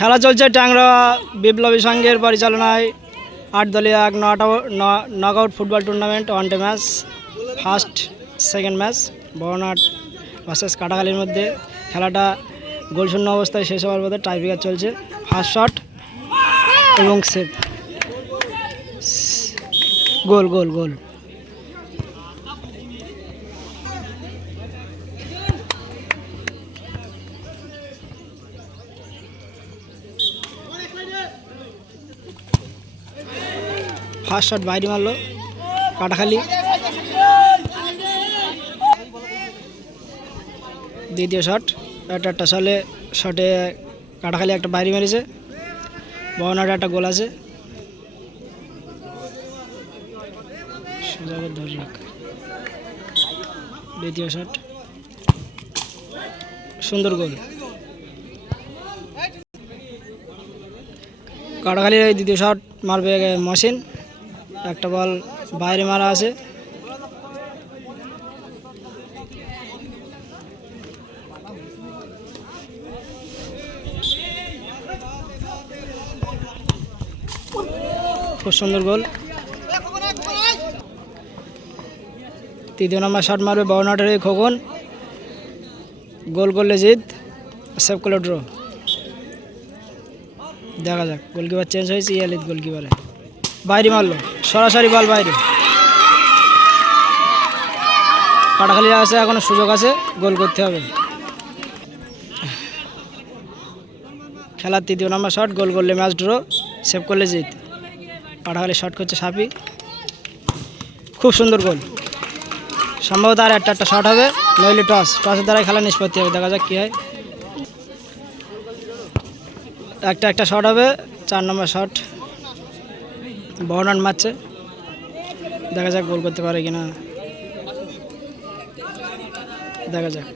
খেলা চলছে ট্যাংরা বিপ্লবী সংঘের পরিচালনায় ৮ দলীয় এক knockout football tournament one day match. First second match বড়নাট ভার্সেস কাটাখালীর মধ্যে। খেলাটা গোলশূন্য অবস্থায় শেষ হওয়ার মধ্যে টাইব্রেকার চলছে। ফার্স্ট শট এবং save, goal goal goal. First shot বাইরে মারলো কাটাখালী। দ্বিতীয় শট, একটা শটে কাটাখালী একটা বাইরে মেরেছে। বড়নাটে একটা গোল আছে। দ্বিতীয় শট, সুন্দর গোল। কাটাখালীর এই দ্বিতীয় শট মারবে মহসিন। একটা বল বাইরে মারা আছে। খুব সুন্দর গোল। তৃতীয় নম্বর শট মারবে বড়নাটের খোকন। গোল করলে জিত, সেভ করলে ড্র। দেখা যাক, গোলকিপার চেঞ্জ হয়েছে। ইয়ালিদ গোলকিপারে বাইরে মারলো, সরাসরি বল বাইরে। কাটাখালীর আছে এখনো সুযোগ আছে, গোল করতে হবে। খেলার তৃতীয় নম্বর শট, গোল করলে ম্যাচ ড্র, সেভ করলে জিত। কাটাখালী শট করছে সাপি, খুব সুন্দর গোল। সম্ভবত আর একটা শট হবে, নইলে টসের দ্বারাই খেলা নিষ্পত্তি হবে। দেখা যাক কী হয়। একটা শট হবে, 4 নম্বর শট। বড়নাট মারছে, দেখা যাক গোল করতে পারে কিনা। দেখা যাক।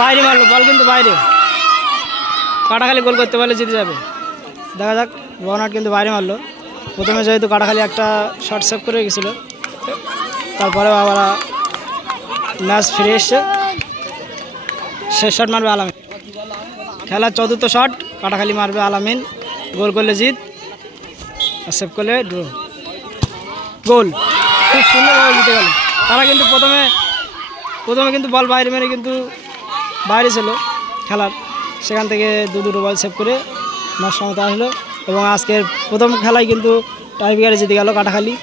বাইরে মারলো বল, কিন্তু বাইরে। কাটাখালী গোল করতে পারলে জিতে যাবে। দেখা যাক, বড়নাট কিন্তু বাইরে মারলো। প্রথমে যেহেতু কাটাখালী একটা শট সেভ করে গেছিলো, তারপরেও আবার ম্যাচ ফিরে এসছে। শেষ শট মারবে আলামিন। খেলার চতুর্থ শট, কাটাখালী মারবে আলামিন। গোল করলে জিত, আর সেভ করলে ড্র। গোল, খুব সুন্দরভাবে জিতে গেল তারা। কিন্তু প্রথমে কিন্তু বল বাইরে মেরে কিন্তু বাইরে ছিল খেলার। সেখান থেকে দুটো বল সেভ করে ম্যাচ সমতা আসলো। এবং আজকের প্রথম খেলায় কিন্তু টাইব্রেকারে জিতে গেল কাটাখালী।